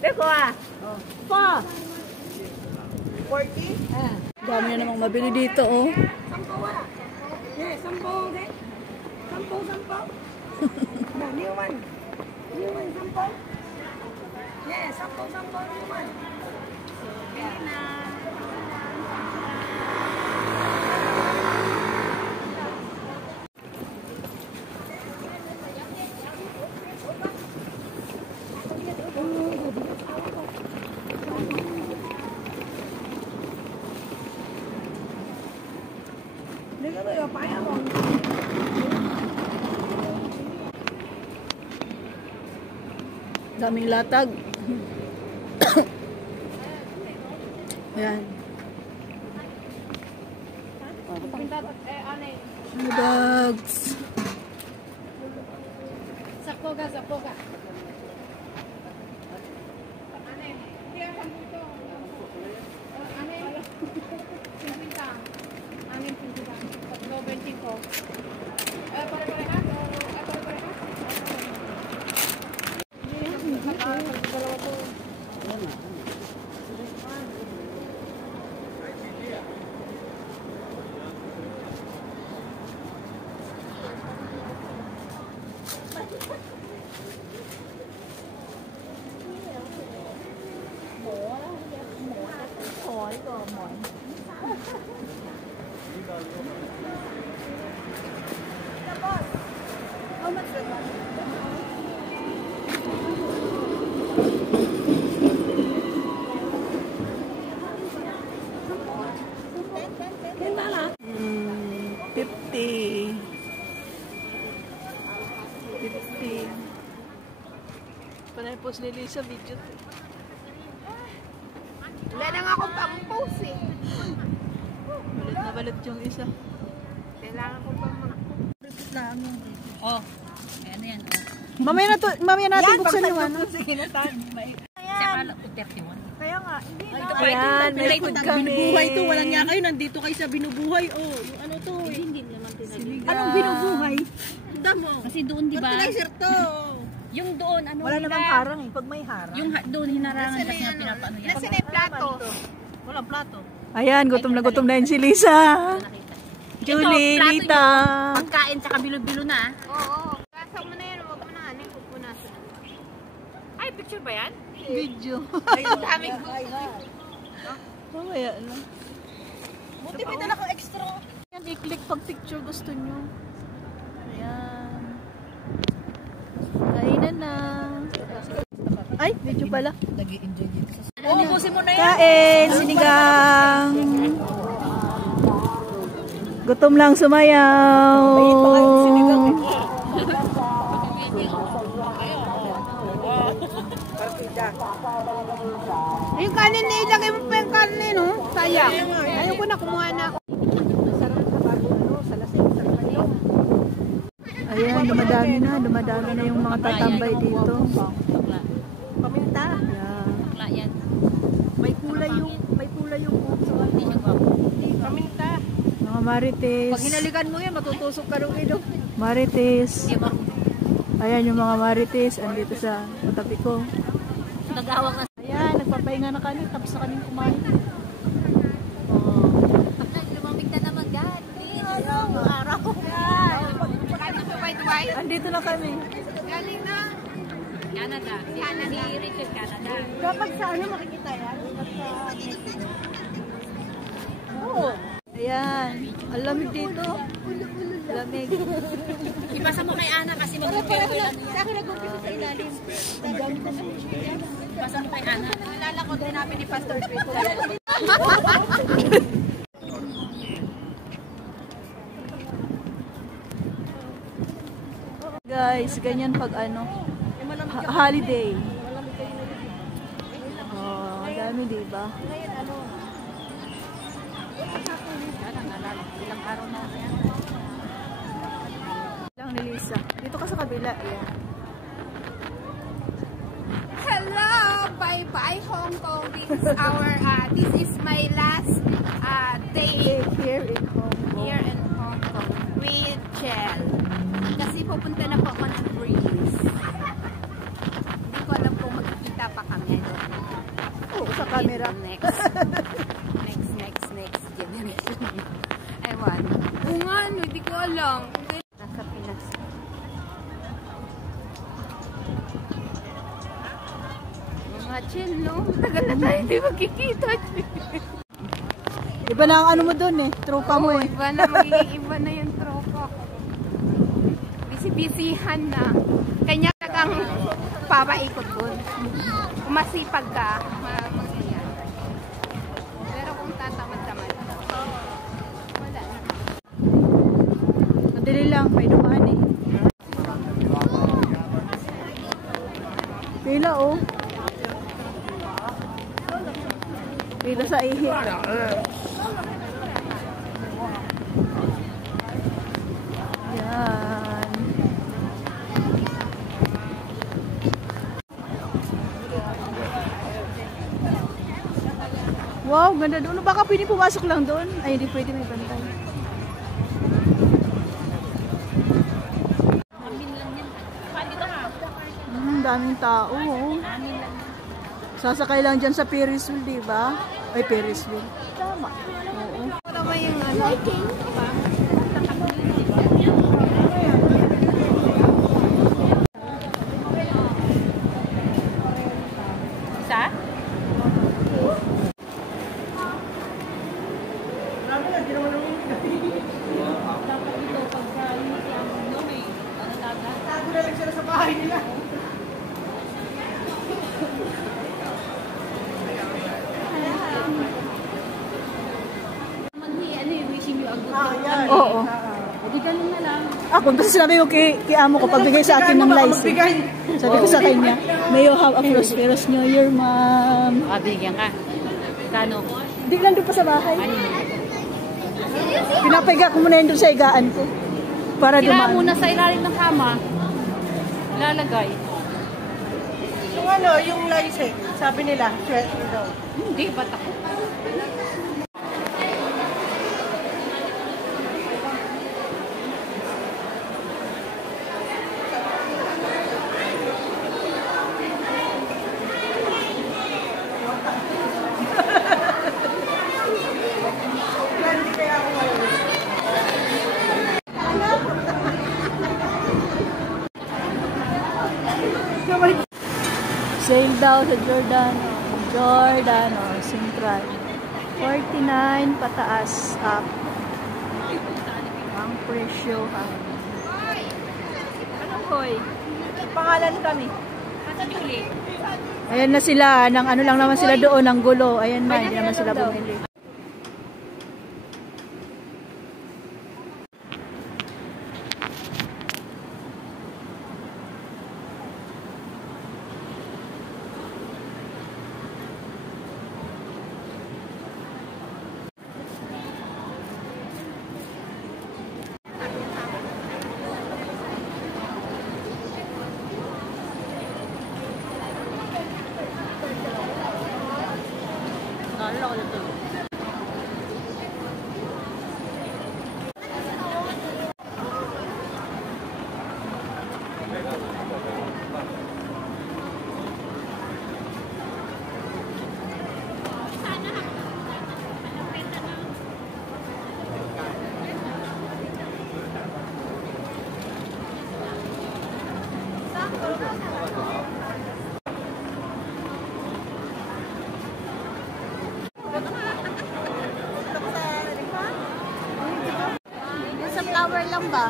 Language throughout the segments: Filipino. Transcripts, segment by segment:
Beko ah. Pa. 40? Dami na namang mabili dito, oh. Sampung. New one, sampung. Yes, sampung, new one. Daming latag. Ayan. Bags. Zapoga. Panay-post ni Lisa video. Wala na nga akong pang-post eh. Balit na balit yung isa. Kailangan ko pang Repeat lang yung Oh. Ayan na yan. mamaya natin buksan yung ano. Sige na tayo. Tsaka 31. Kaya nga, hindi na. Ayan, may food kami. Binubuhay to, walang niya kayo, nandito kayo sa binubuhay. Oh, yung ano to eh. Hindi naman tinagin. Anong binubuhay? Tanda mo. Kasi doon, di ba? Fertilizer to. Yung doon, ano Wala namang harang eh. Pag may harang. Yung doon, hinarangan kasi nga pinapano yan. Nasaan yung plato? Walang plato. Ayan, gutom na yun si Lisa. Julie, Ito, plato Lita. yung pagkain tsaka bilo-bilo na. Oo. Kasa mo na yan. Huwag mo na aning pupunasan. Ay, picture ba yan? Video. Ay, daming gusto. Mamaya na. Buti may dala kang extra. Ayan, i-click pag picture gusto nyo. Ayan. Kainan na. Ay, video pala. Nag-i-enjoy dito sa... Ubusin mo na yan. Kain, sinigang. Gutom lang sumayaw. Yung kanin na ilagay mo pa yung kanin, no? Sayang. Ayaw ko na, kumuha na ako. Ayan, dumadami na yung mga tatambay dito. Paminta. Ayan. Bakla yan. May kulay yung Hindi siya gwapo. paminta. Mga marites. Pag hinalikan mo yan, matutusok ka rin ito. Marites. Hindi marunong. Ayan yung mga marites. Andito sa katabi ko. Nagawang na. Ayan, nagpapahinga na kami. Tapos na kaming kumain. Oh. Lumamig na naman, God. Please. Araw. Andito na kami. Galing na. Canada. Si Richard Canada. Dapat sa ano makikita yan? Oo. Ayan. Ang lamig dito. Lamig. Ipasa mo kay Ana kasi mag-prepare lang. Sa akin nag-umpisa sa ilalim. Ipasa mo kay Ana. Nalala ko din namin ni Pastor Chris. Guys, ganyan pag ano, holiday. Oh, dami diba? Ilang araw na yan. Lang ni Lisa. Dito ka sa kabila. Ayan. Hello! Bye-bye Hong Kong. This is my last day Here in Hong Kong. here in Hong Kong. Rachel. Kasi pupunta na po ako ng Breeze. Hindi ko alam kung magkikita pa kami. Oo, sa camera. Next generation. Ewan. Oo nga, no, hindi ko alam. Nasa Pinas. Mga chill, no? Tagal na tayo hindi magkikita. Iba na ang ano mo doon eh. Tropa mo eh. Iba na, magiging iba na yung tropa ko. Busy-busyhan na. Kanya kang papaikot doon. Kung masipag ka, mangyayari. Pero kung tatamad-tamad, wala na. Madali lang, may dumaan eh. Pila oh. Pila sa ihi. Yan. Wow, ganda doon. Baka pwede pumasok lang doon. Ay, hindi pwede, may bantay. Daming tao. Oh. Sasakay lang dyan sa Ferris wheel, di ba? Ay, Ferris wheel. Tama. Oo. Tama yung ano. Isa? Oo. Hindi ganun na lang. Ako, tapos sinabi ko kay amo ko, pagbigay sa akin ng license. Sabi ko sa kanya, may you have a prosperous New Year, ma'am. Bigyan ka. Kano? Hindi lang doon pa sa bahay. Pinapahiga ko muna yun doon sa higaan ko. Para Kira dumaan. muna sa ilalim ng kama. Lalagay. Yung ano, yung license, sabi nila, 12 daw. Hindi, ba't ako? Sale daw sa Giordano Central. 49 pataas up. Ang presyo ha. Anong hoy? Pangalan kami. Asan yung uli? Ayan na sila, nang ano lang naman sila doon, ng gulo. Ayan na, hindi naman sila bumili. Naalala ko dito. Sa flower lang ba?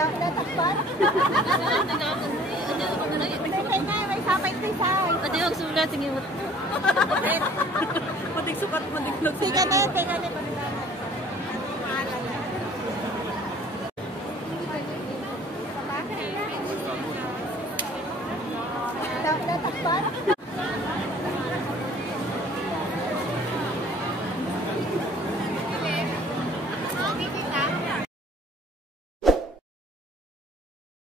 Tatakpan? May sapay-tisay. Pati yung sulat, tingin mo. Patik sukat mo din. Tika na yun, tika na yun. Tatakpan?